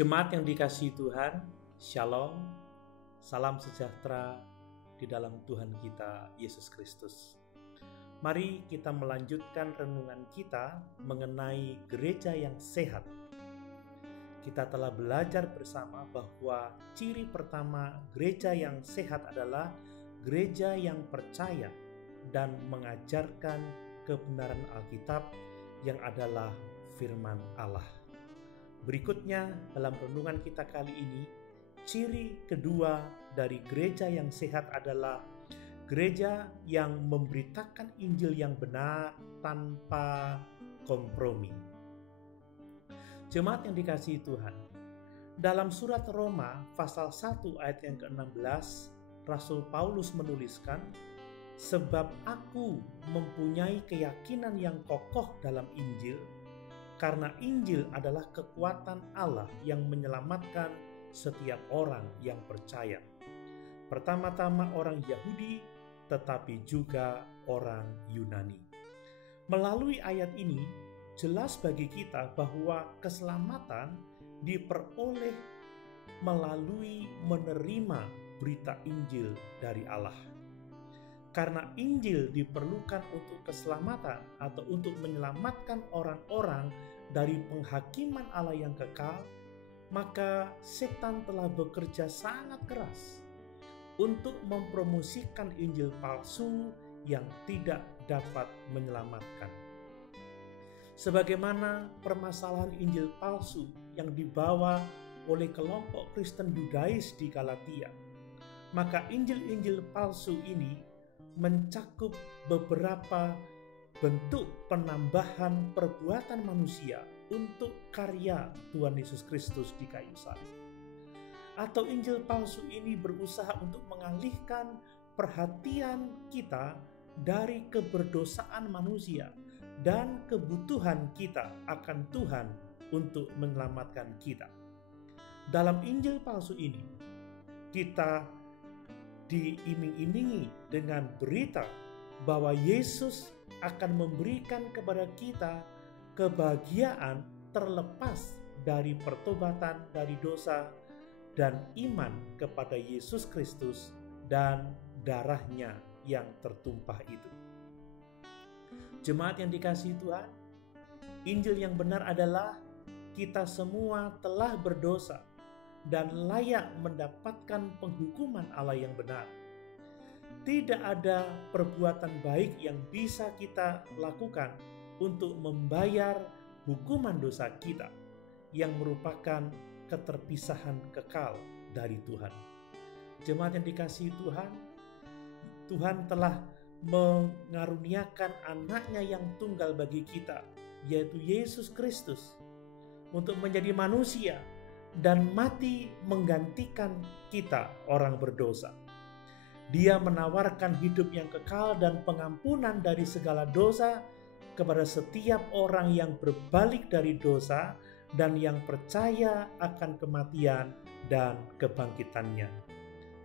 Jemaat yang dikasihi Tuhan, Shalom, salam sejahtera di dalam Tuhan kita, Yesus Kristus. Mari kita melanjutkan renungan kita mengenai gereja yang sehat. Kita telah belajar bersama bahwa ciri pertama gereja yang sehat adalah gereja yang percaya dan mengajarkan kebenaran Alkitab yang adalah firman Allah. Berikutnya dalam renungan kita kali ini, ciri kedua dari gereja yang sehat adalah gereja yang memberitakan Injil yang benar tanpa kompromi. Jemaat yang dikasihi Tuhan, dalam surat Roma pasal 1 ayat yang ke-16, Rasul Paulus menuliskan, "Sebab aku mempunyai keyakinan yang kokoh dalam Injil, karena Injil adalah kekuatan Allah yang menyelamatkan setiap orang yang percaya. Pertama-tama orang Yahudi, tetapi juga orang Yunani." Melalui ayat ini, jelas bagi kita bahwa keselamatan diperoleh melalui menerima berita Injil dari Allah. Karena Injil diperlukan untuk keselamatan atau untuk menyelamatkan orang-orang dari penghakiman Allah yang kekal, maka setan telah bekerja sangat keras untuk mempromosikan Injil palsu yang tidak dapat menyelamatkan. Sebagaimana permasalahan Injil palsu yang dibawa oleh kelompok Kristen Yudais di Galatia, maka Injil-Injil palsu ini mencakup beberapa bentuk penambahan perbuatan manusia untuk karya Tuhan Yesus Kristus di kayu salib. Atau Injil palsu ini berusaha untuk mengalihkan perhatian kita dari keberdosaan manusia dan kebutuhan kita akan Tuhan untuk menyelamatkan kita. Dalam Injil palsu ini, kita diiming-imingi dengan berita bahwa Yesus akan memberikan kepada kita kebahagiaan terlepas dari pertobatan dari dosa dan iman kepada Yesus Kristus dan darahnya yang tertumpah itu. Jemaat yang dikasihi Tuhan, Injil yang benar adalah kita semua telah berdosa dan layak mendapatkan penghukuman Allah yang benar. Tidak ada perbuatan baik yang bisa kita lakukan untuk membayar hukuman dosa kita yang merupakan keterpisahan kekal dari Tuhan. Jemaat yang dikasihi Tuhan, Tuhan telah mengaruniakan anaknya yang tunggal bagi kita, yaitu Yesus Kristus, untuk menjadi manusia dan mati menggantikan kita orang berdosa. Dia menawarkan hidup yang kekal dan pengampunan dari segala dosa kepada setiap orang yang berbalik dari dosa dan yang percaya akan kematian dan kebangkitannya.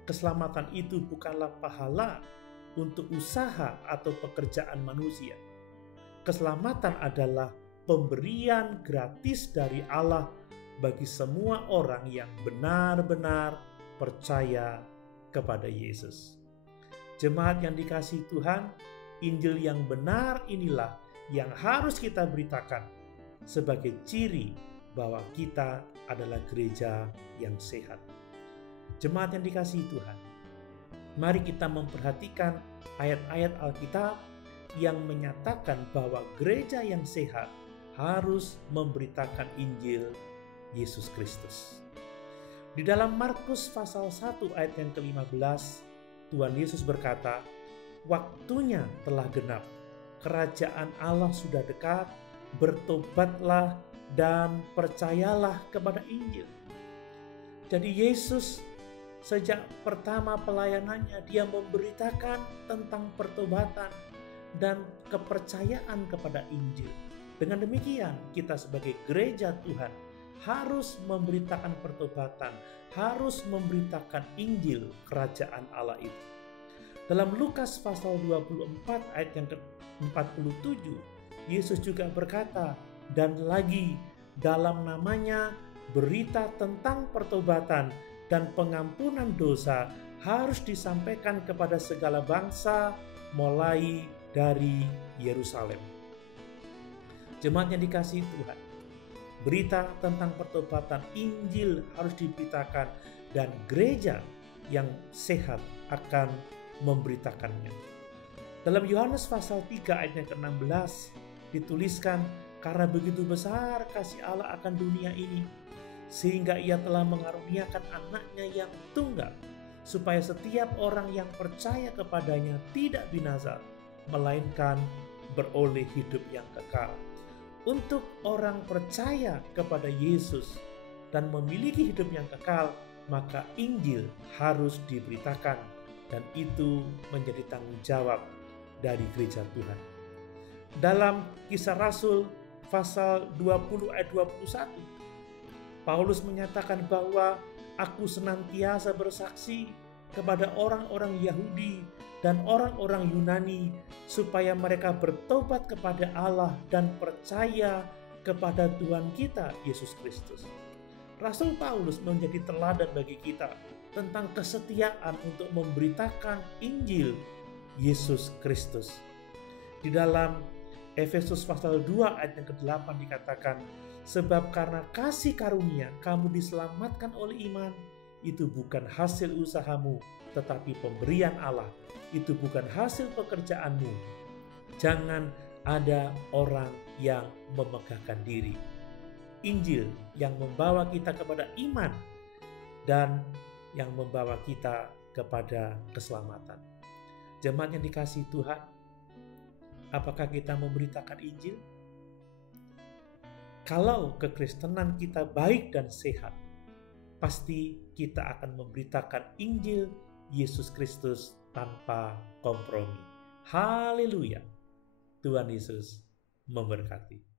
Keselamatan itu bukanlah pahala untuk usaha atau pekerjaan manusia. Keselamatan adalah pemberian gratis dari Allah bagi semua orang yang benar-benar percaya kepada Yesus. Jemaat yang dikasihi Tuhan, Injil yang benar inilah yang harus kita beritakan sebagai ciri bahwa kita adalah gereja yang sehat. Jemaat yang dikasihi Tuhan, mari kita memperhatikan ayat-ayat Alkitab yang menyatakan bahwa gereja yang sehat harus memberitakan Injil Yesus Kristus. Di dalam Markus pasal 1 ayat yang ke-15, Tuhan Yesus berkata, "Waktunya telah genap, kerajaan Allah sudah dekat, bertobatlah dan percayalah kepada Injil." Jadi Yesus sejak pertama pelayanannya, dia memberitakan tentang pertobatan dan kepercayaan kepada Injil. Dengan demikian, kita sebagai gereja Tuhan harus memberitakan pertobatan, harus memberitakan Injil kerajaan Allah itu. Dalam Lukas pasal 24 ayat yang ke-47, Yesus juga berkata, "Dan lagi dalam namanya berita tentang pertobatan dan pengampunan dosa harus disampaikan kepada segala bangsa mulai dari Yerusalem. Jemaat yang dikasihi Tuhan, berita tentang pertobatan Injil harus diberitakan dan gereja yang sehat akan memberitakannya. Dalam Yohanes pasal 3 ayat yang ke-16 dituliskan, karena begitu besar kasih Allah akan dunia ini, sehingga ia telah mengaruniakan anaknya yang tunggal, supaya setiap orang yang percaya kepadanya tidak binasa, melainkan beroleh hidup yang kekal. Untuk orang percaya kepada Yesus dan memiliki hidup yang kekal, maka Injil harus diberitakan, dan itu menjadi tanggung jawab dari gereja Tuhan. Dalam Kisah Rasul pasal 20 ayat 21, Paulus menyatakan bahwa aku senantiasa bersaksi kepada orang-orang Yahudi dan orang-orang Yunani supaya mereka bertobat kepada Allah dan percaya kepada Tuhan kita Yesus Kristus. Rasul Paulus menjadi teladan bagi kita tentang kesetiaan untuk memberitakan Injil Yesus Kristus. Di dalam Efesus pasal 2 ayat yang ke-8 dikatakan, sebab karena kasih karunia kamu diselamatkan oleh iman, itu bukan hasil usahamu, tetapi pemberian Allah. Itu bukan hasil pekerjaanmu. Jangan ada orang yang memegahkan diri. Injil yang membawa kita kepada iman dan yang membawa kita kepada keselamatan. Jemaat yang dikasihi Tuhan, apakah kita memberitakan Injil? Kalau kekristenan kita baik dan sehat, pasti kita akan memberitakan Injil Yesus Kristus tanpa kompromi. Haleluya. Tuhan Yesus memberkati.